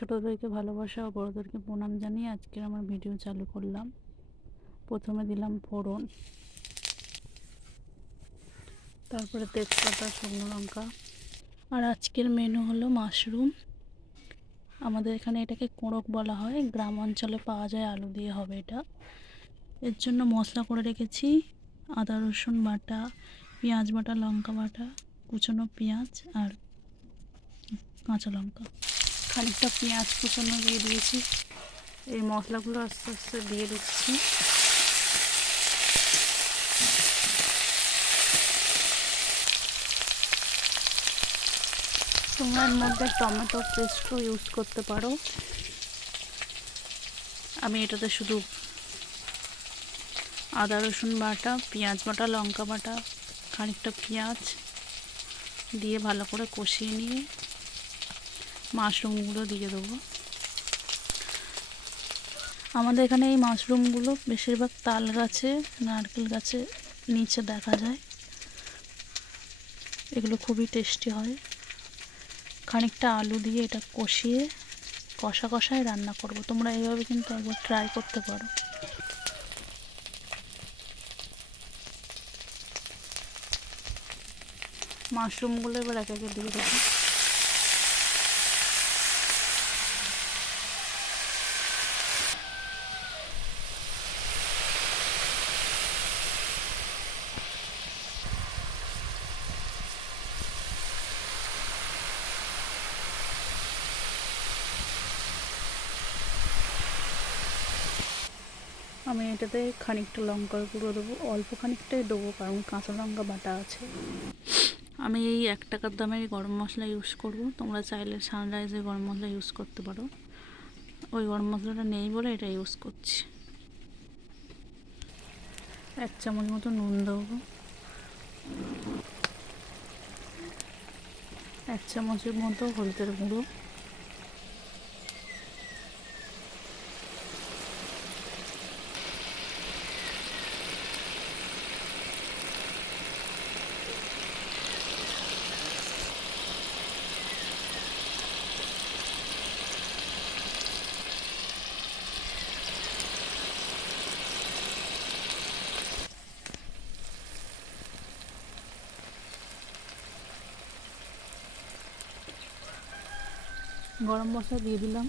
ছোটোদেরকে ভালোবাসা ও বড়োদেরকে প্রণাম জানিয়ে আজকের আমার ভিডিও চালু করলাম। প্রথমে দিলাম ফোড়ন। তারপরে তেজপাতা, শুকনো লঙ্কা। আর আজকের মেনু হলো মাশরুম আমাদের এখানে এটাকে কোড়ক বলা হয়। গ্রাম অঞ্চলে পাওয়া যায় আলু দিয়ে হবে এটা। এর জন্য মশলা করে রেখেছি। আদা, রসুন বাটা, পেঁয়াজ বাটা, লঙ্কা বাটা, কুচনো পেঁয়াজ আর কাঁচা লঙ্কা। খানিকটা পেঁয়াজ কুচনো দিয়ে দিয়েছি। এই মশলাগুলো আস্তে আস্তে দিয়ে দিচ্ছি। তোমরা মধ্যে টমেটো পেস্টও ইউজ করতে পারো। আমি এটাতে শুধু আদা, রসুন বাটা, পেঁয়াজ বাটা, লঙ্কা বাটা, খানিকটা পেঁয়াজ দিয়ে ভালো করে কষিয়ে নিয়ে মাশরুমগুলো দিয়ে দেবো। আমাদের এখানে এই মাশরুমগুলো বেশিরভাগ তাল গাছে, নারকেল গাছে নিচে দেখা যায়। এগুলো খুবই টেস্টি হয়। খানিকটা আলু দিয়ে এটা কষিয়ে কষা কষায় রান্না করব। তোমরা এইভাবে কিন্তু একবার ট্রাই করতে পারো। মাশরুমগুলো এবার এক একে দিয়ে দেবো। আমি এটাতে খানিকটা লঙ্কার গুঁড়ো দেবো, অল্প খানিকটাই দেবো, কারণ কাঁচা লঙ্কা বাটা আছে। আমি এই এক টাকার দামের গরম মশলা ইউজ করব। তোমরা চাইলে সানরাইজের গরম মশলা ইউজ করতে পারো। ওই গরম মশলাটা নেই বলে এটা ইউজ করছি। এক চামচ মতো নুন দেবো। এক চামচের মতো হলুদের গুঁড়ো। গরম মশলা দিয়ে দিলাম।